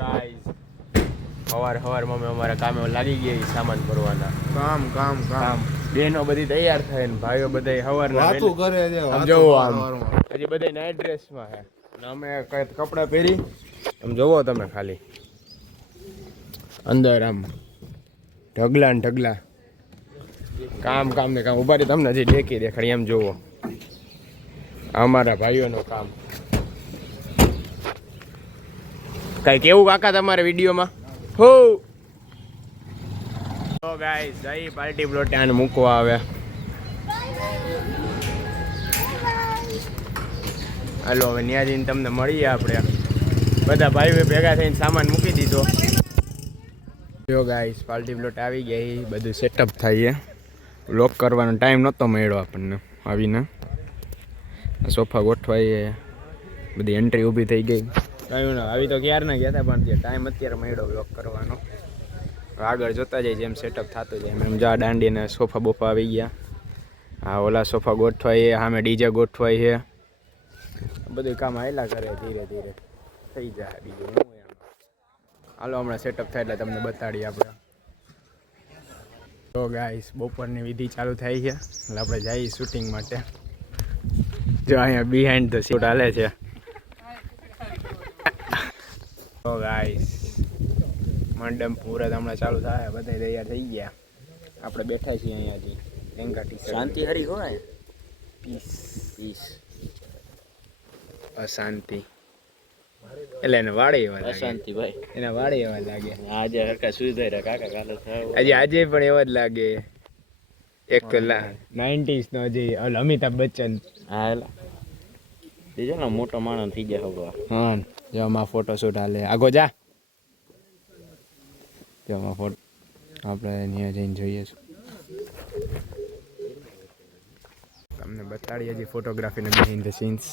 Guys હવારમાં અમે અમારા કામે લાગી ગયા સામાન ભરવાના. કામ બેનો બધી તૈયાર થાય ને ભાઈઓ બધા હવારના વાતું કરે છે. સમજો આમ હજી બધા નાઈટ ડ્રેસમાં છે અને અમે કઈ કપડાં પહેરી આમ જોવો તમે ખાલી અંદર આમ ઢગલા ને ઢગલા કામ ને કામ ઉભા રહી તમને હજી ડેકી દેખાડી એમ જોવો અમારા ભાઈઓનું કામ. કઈ કેવું કાકા તમારે વિડીયોમાં હો તો ગાઈસ જઈ પાર્ટી પ્લોટ આને મૂકવા આવે. હાલો હવે ત્યાં જઈને તમને મળીએ આપણે બધા ભાઈઓ ભેગા થઈને સામાન મૂકી દીધો. જો ગાઈસ પાર્ટી પ્લોટ આવી ગયા બધું સેટઅપ થાય લોક કરવાનો ટાઈમ નહોતો મળ્યો આપણને આવીને સોફા ગોઠવાઈએ બધી એન્ટ્રી ઊભી થઈ ગઈ. કયું ના આવી તો ક્યારના ગયા હતા પણ ટાઈમ અત્યારે મળ્યો લોક કરવાનો. આગળ જોતા જાય જેમ સેટઅપ થતો જાય એમ જા દાંડીને સોફા બોફા આવી ગયા. હા ઓલા સોફા ગોઠવાઈએ સામે ડીજે ગોઠવાય છે બધું કામ હાલ્યા કરે ધીરે ધીરે થઈ જાય. બીજું હું એમ હાલો હમણાં સેટઅપ થાય એટલે તમને બતાડીએ આપણે. તો ગાઈસ બપોરની વિધિ ચાલુ થઈ છે એટલે આપણે જઈએ શૂટિંગ માટે. જો અહીંયા બિહાઇન્ડ ધ શૂટ હાલે છે. તો ગાઈસ મંડપ મુહૂર્ત હમણાં ચાલુ થાય બધા તૈયાર થઈ ગયા. આપણે બેઠા છીએ અહીંયાથી લેંગા ટી શર્ટ. શાંતિ હરી હોય પીસ અશાંતિ એટલે એને વાડે એવા લાગે. અશાંતિ ભાઈ એના વાડે એવા લાગે. આજે હરકા સુઈ જાય કાકા કાલે આજે પણ એવા જ લાગે. એક તો 90s નો હજી અમિતાભ બચ્ચન. હા એટલે ને મોટો માણસ થઈ ગયા હવે. હા જો આમાં ફોટોશૂટ હાલે આગો જા. જો આમાં ફોટો આપણે ત્યાં જઈને જોઈએ છું તમને બતાડીએ હજી ફોટોગ્રાફીને behind the scenes.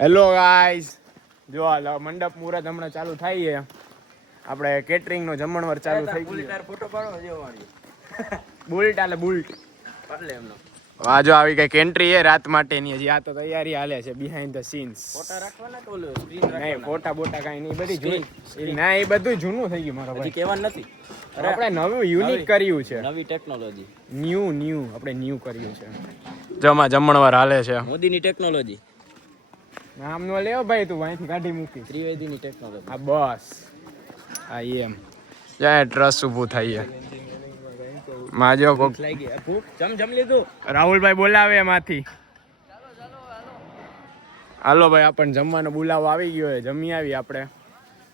Hello guys જો મંડપ મુહૂર્ત હમણાં ચાલુ થાય છે. આપણે કેટરિંગ નો જમણવાર ચાલુ થઈ ગયો. ફોટો પાડો જેવાની બુલ્ટ આલે બુલ્ટ એટલે એમનો આ જો આવી કઈક એન્ટ્રી છે રાત માટેની. હજી આ તો તૈયારી હાલે છે બિહાઇન્ડ ધ સીન્સ. ફોટા રાખવાના તો ઓલો સ્ક્રીન રાખવાના નહીં ફોટા બોટા કાઈ નહીં બધી જૂની ના એ બધું જૂનું થઈ ગયું મારો ભાઈ. હજી કહેવાનું નથી આપણે નવું યુનિક કર્યું છે. નવી ટેકનોલોજી ન્યુ આપણે ન્યુ કર્યું છે. જમા જમણવાર હાલે છે મોદીની ટેકનોલોજી. નામ નો લેવો ભાઈ તું અહીંથી કાઢી મૂકી. ત્રિવેદીની ટેકનોલોજી. હા બસ હા એમ જાય ટ્રસ્ટ ઊભું થાય છે. માજો કોક જમ લીધું રાહુલભાઈ બોલાવે એમાંથી. હાલો ભાઈ આપણને જમવાનો બોલાવો આવી ગયો છે. જમી આવી આપણે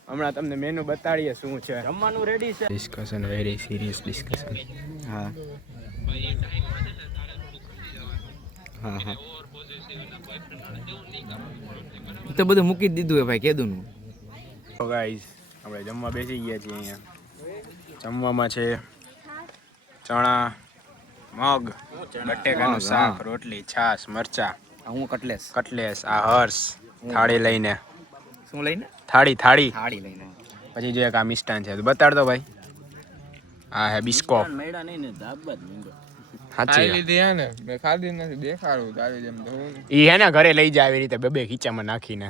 હમણાં તમને મેનુ બતાડીએ શું છે. જમવાનું રેડી છે. Discussion very serious discussion. હા તો બધું મૂકી જ દીધું હે ભાઈ કેદું નું. તો ગાઈસ આપણે જમવા બેસી ગયા છીએ. અહીંયા જમવામાં છે ચણા મગ બટેકાનું શાક રોટલી છાશ મરચા. હું કટલેસ આ હર્ષ થાળી લઈને. શું લઈને? થાળી લઈને. પછી જો એક આ મિષ્ટાન છે બતાડ દો ભાઈ. આ હે બિસ્કો મેડા નહીં ને દાબા જ મીંડો. સાચી લીધી હે ને મે ખાધી નથી દેખાડું તારી જેમ તો ઈ હે ને ઘરે લઈ જાય આવી રીતે બે ખીચામાં નાખીને.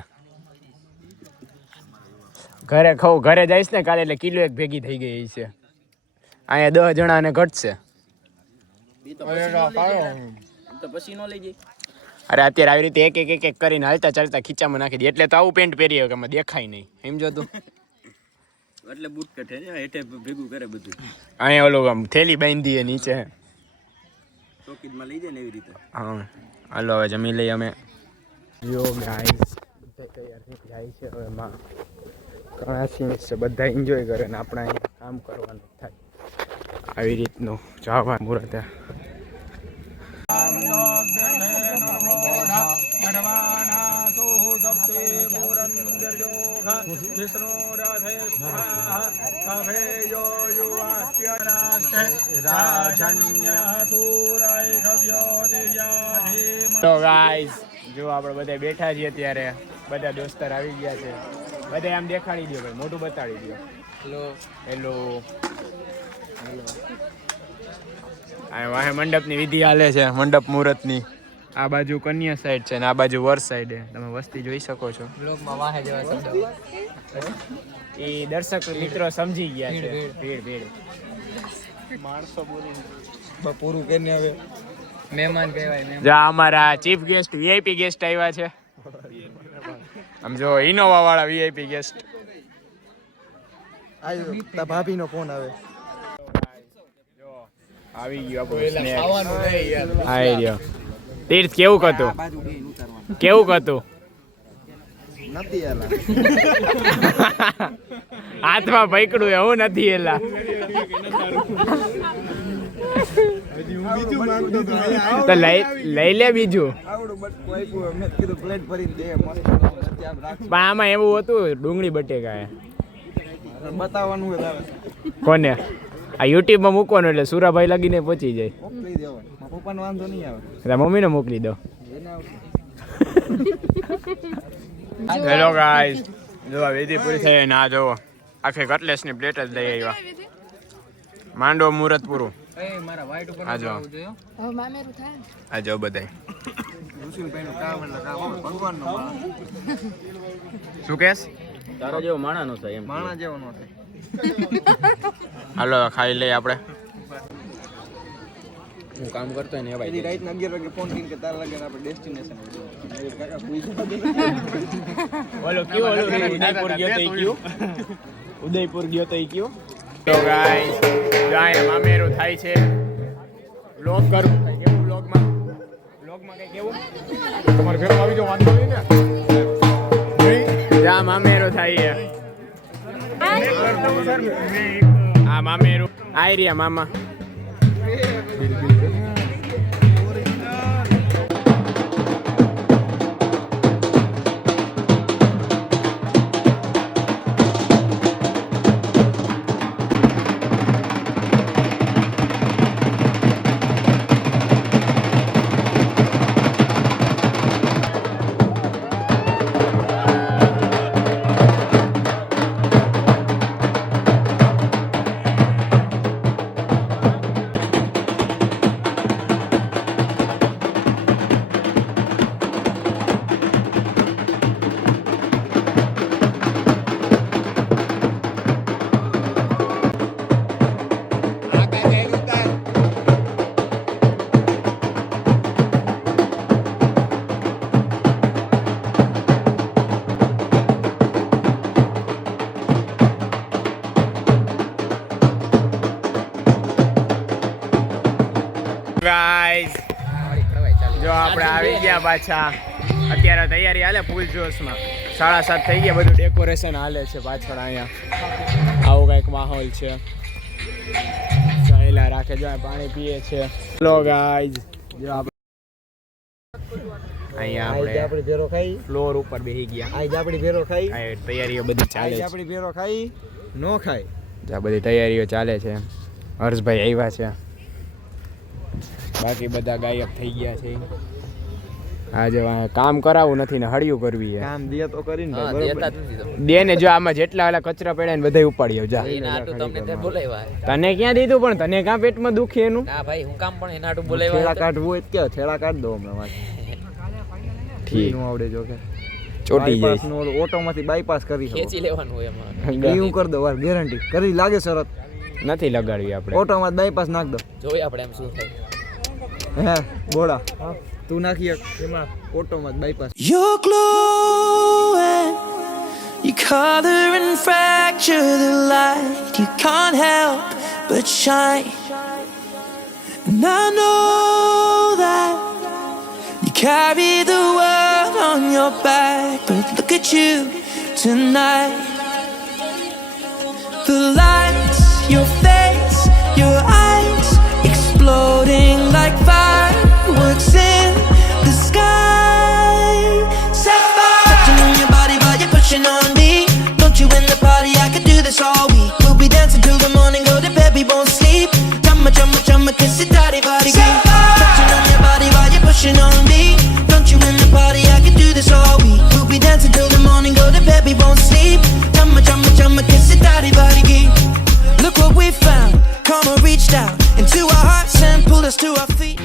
ઘરે ઘરે જઈશ ને કાલે એટલે કિલો એક ભેગી થઈ ગઈ છે. અહીંયા 10 જણાને ઘટશે. પછી નો લઈ જાય. અરે અત્યારે આવી રીતે એક કરીને હાલતા ચાલતા ખીચામાં નાખી દે એટલે તો આવું પેન્ટ પહેરી કે દેખાય નહીં સમજો તું. એટલે બૂટ કઠે ને હેઠે ભેગું કરે બધું. અહીંયા ઓલો આમ થેલી બાંધી નીચે ચોકીમાં લઈ જાય ને એવી રીતે. હા હાલો હવે જમી લઈએ અમે. જો ગાઈસ તૈયાર થઈ જાય છે હવે માં ઘણા સીન્સ છે બધા એન્જોય કરે ને આપણે અહીંયા કામ કરવાનું થાય આવી રીતનું જવા મુહૂર્ત. તો ગાઈસ જો આપણે બધા બેઠા છીએ અત્યારે બધા દોસ્તાર આવી ગયા છે. બધા આમ દેખાડી દો ભાઈ મોઢું બતાડી દો. હેલો આ વાહે મંડપની વિધિ હાલે છે મંડપ મુહૂર્તની. આ બાજુ કન્યા સાઈડ છે ને આ બાજુ વર સાઈડ છે. તમે વસ્તી જોઈ શકો છો. બ્લોગમાં વાહે જેવા શબ્દો એ દર્શક મિત્રો સમજી ગયા છે. ભીડ ભીડ માણસો બોલી પૂરું કરીને હવે મહેમાન કહેવાય મહેમાન. જા અમારા ચીફ ગેસ્ટ વીઆઈપી ગેસ્ટ આવ્યા છે. આમ જો ઇનોવા વાળા વીઆઈપી ગેસ્ટ આવ્યો. ભાભીનો ફોન આવે. આવી ગયો આપણો સ્નેક. આવી ગયો. તીર્થ કેવું હતું? કેવું હતું? નથી આલા હાથમાં પકડું એવું નથી એલા. તો લઈ લે બીજું. પણ આમાં એવું હતું ડુંગળી બટેકા બતાવવાનું કોને આ યુટ્યુબમાં મૂકવાનું એટલે સુરાભાઈ લગીને પહોંચી જાય. મોકલી દેવાનું. પપ્પાનો વાંધો નહીં આવે. મમ્મીને મોકલી દો. હેલો ગાઈસ, જો આ વિધિ પૂરી થઈ ના જોવો આખે કટલેસની પ્લેટ જ લઈ આવ્યા. માંડવો મુહૂર્ત પૂરું. મારા વાઈટ ઉપર આ જો હવે મામેરું થાય. આ જો બધાય ઋષિભાઈનું કામ એટલે કામ ભગવાનનો માણસ. શું કહેસ? તારો જેવો માણા નો થાય એમ. માણસ જેવો ન થાય. હાલો ખાઈ લઈએ આપણે. હું કામ કરતો હોય ને બધી ભાઈ રાતના 11 વાગે ફોન કરીને કે તારા લગન આપણે ડેસ્ટિનેશન કાકા પૂછો બોલો કયો ઉદયપુર ગયો તો કયો ઉદયપુર ગયો તો કયો. તો ગાઈસ જાય મામેરું થાય છે. વ્લોગ કરું કેવું વ્લોગમાં કઈ કેવું તમારે ઘરે આવી જો વાંધો નહીં ને. જા મામેરું થાય છે. આ મામેરું આઈ રહ્યા મામા. ગાઈસ જો આપણે આવી ગયા પાછા. અત્યારે તૈયારી હાલે ફૂલ જોશમાં. 7:30 થઈ ગયા. બધું ડેકોરેશન હાલે છે પાછળ. અહીંયા આવો કંઈક માહોલ છે. સહેલા રાખે જો પાણી પીએ છે. હેલો ગાઈસ, જો અહીંયા આપણે ભેરો ખાઈ ફ્લોર ઉપર બેસી ગયા. આજ આપણી ભેરો ખાઈ આ તૈયારીઓ બધી ચાલે છે. આપણી ભેરો ખાઈ નો ખાય. આ બધી તૈયારીઓ ચાલે છે. હર્ષભાઈ આવ્યા છે. બાકી બધા ગાયબ થઈ ગયા છે. આજે કામ કરાવવું નથી ને હળિયું કરવી છે. કામ દે તો કરીને ભાઈ બરોબર દે ને જો આમાં જેટલા વાલા કચરા પડ્યા ને બધા ઉપાડી આવ જા. તને ક્યાં દીધું પણ તને ક્યાં પેટમાં દુખે એનું? ના ભાઈ હું કામ પણ એના આટું બોલાવ્યા. છેડા કાઢવું હોય તો કે છેડા કાઢ દો હમણાં વાત. ઠીક નો આવડે જો કે ચોટી જાય બાયપાસ નો ઓટોમાંથી બાયપાસ કરી શકો. ખેંચી લેવાનું હોય એમાં. ઈ હું કરી દો વાર ગેરંટી કરી લાગે શરત. નથી લગાડવી આપણે. ઓટોમાં બાયપાસ નાખ દો. જોઈએ આપણે એમ શું થાય. હે બોડા તું નાખી એમાં ઓટોમાં bypass. Your glow and your color and fracture the light. You can't help but shine. And I know that you carry the world on your back. But look at you tonight. The lights, your face, your eyes exploding like fireworks in the sky. Set fire. Touching on your body while you're pushing on me. Don't you in the party? I could do this all week. We'll be dancing till the morning, go to bed, we won't sleep. Chumma, chumma, chumma, kiss it, daddy, body, green. Touching on your body while you're pushing on me. Don't you in the party? I could do this all week. We'll be dancing till the morning, go to bed, we won't sleep. Chumma, chumma, chumma, kiss it, daddy, body, green. Look what we found. Karma reached out into our hearts and pulled us to our feet.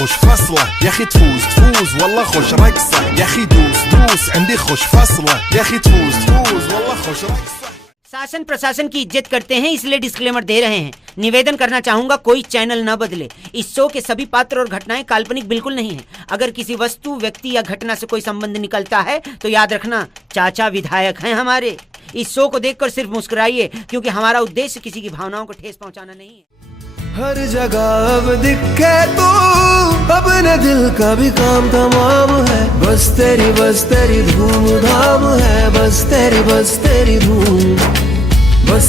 خوش فصله يا اخي تفوز تفوز والله خوش رقصه يا اخي دوس دوس عندي خوش فصله يا اخي تفوز تفوز والله خوش رقصه। शासन प्रशासन की इज्जत करते हैं इसलिए disclaimer दे रहे हैं। निवेदन करना चाहूंगा कोई चैनल न बदले। इस शो के सभी पात्र और घटनाएं काल्पनिक बिल्कुल नहीं है। अगर किसी वस्तु व्यक्ति या घटना से कोई संबंध निकलता है तो याद रखना चाचा विधायक हैं हमारे। इस शो को देखकर सिर्फ मुस्कुराइए क्योंकि हमारा उद्देश्य किसी की भावनाओं को ठेस पहुंचाना नहीं है। हर जगह अब दिखे तू, अपने दिल का भी काम तमाम है। बस तेरी धूम धाम है। बस तेरी धूम, बस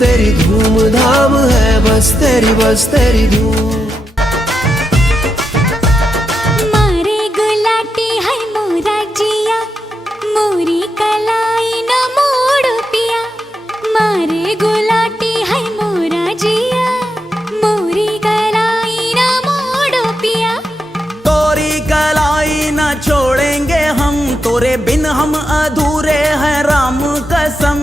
तेरी धूम धाम है। बस तेरी धूम। मारे गुलाटी है मोरा जिया, मोरी कलाई न मोड़ पिया। मारे गुलाटी है मोरा जिया, मोरी कलाई न मोड़ पिया। तोरी कलाई न छोड़ेंगे हम, तोरे बिन हम अधूरे हैं राम कसम।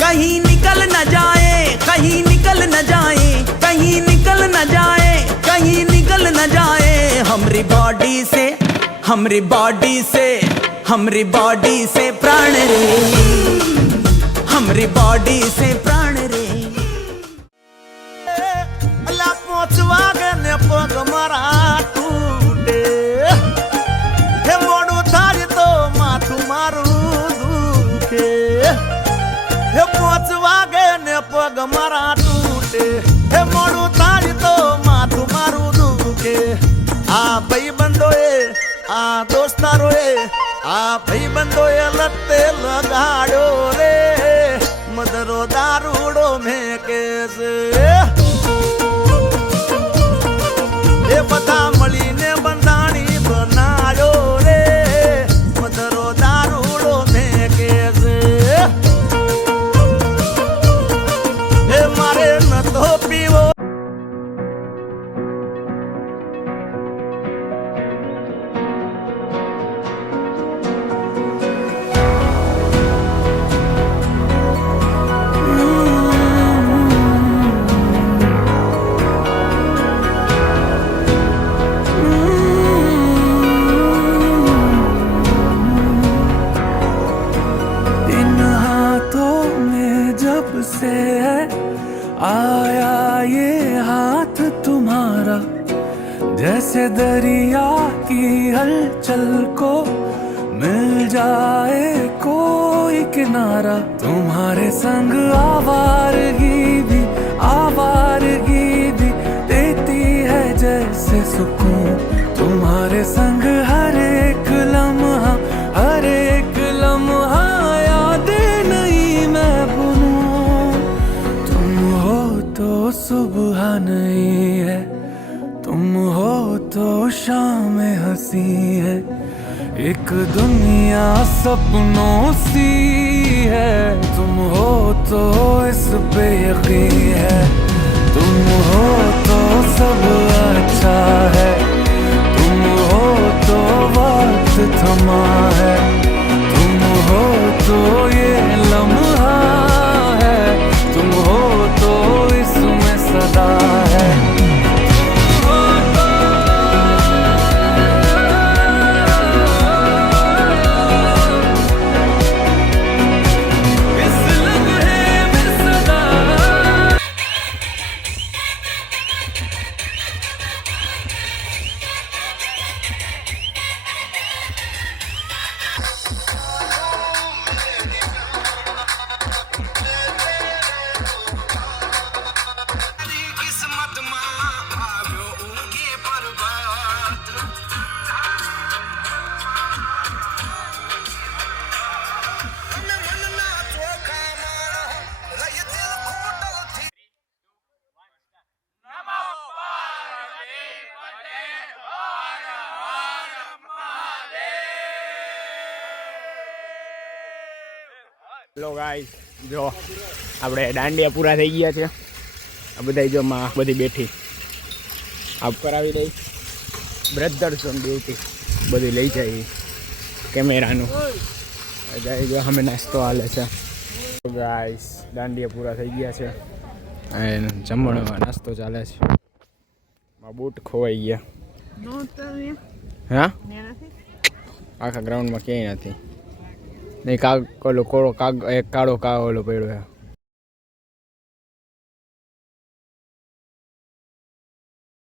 कहीं निकल न जाए, कहीं निकल न जाए, कहीं निकल न जाए, कहीं निकल न जाए हमरी बॉडी से, हमरी बॉडी से, हमरी बॉडी से प्राण रे, हमरी बॉडी से प्राण रे। अल्लाह पहुंचवा गए पग मारा टूटे, हे मोड़ू थाज तो माथू मारू दुखे। हे पहुंचवा गए पग मारा टूटे, हे मोड़ू थाज तो माथू मारू दुखे। आ भाई बंदोए, आ दोस्तारोए, आ भाई बंदोए लत्ते लगाड़ो रे, मदरो दारूड़ो में कैसे। ये बता मली ने बंदानी बनायो रे, मदरो दारूड़ो में कैसे। ये मारे न तो पीवो। इन हाथों में जब से है आया ये हाथ तुम्हारा, जैसे दरिया की हलचल को मिल जाए कोई किनारा। तुम्हारे संग आवारगी भी देती है जैसे सुकून। तुम्हारे संग हर एक लम्हा यादें नहीं मैं भूलूं। तुम हो तो सुबह नहीं है, तुम हो तो शाम हंसी है। एक दुनिया सपनों सी है, तुम हो तो इस पे यकीन है। तुम हो तो सब अच्छा है, तुम हो तो वक्त थमा है। तुम हो तो ये लम्हा है, तुम हो तो इसमें सदा है। હેલો ગાઈસ, જો આપણે દાંડિયા પૂરા થઈ ગયા છે। આ બધા જો માં બધી બેઠી આપ કરાવી દઈ બ્રધર્સ ઓન ડ્યુટી બધું લઈ જાય કેમેરાનું। જો અમે નાસ્તો હાલે છે। ગાઈસ દાંડિયા પૂરા થઈ ગયા છે અને જમણમાં નાસ્તો ચાલે છે. મારા બૂટ ખોવાઈ ગયા. હા આખા ગ્રાઉન્ડમાં ક્યાંય નથી. નહીં કાળો એક કાળો ઓલો પડ્યો છે.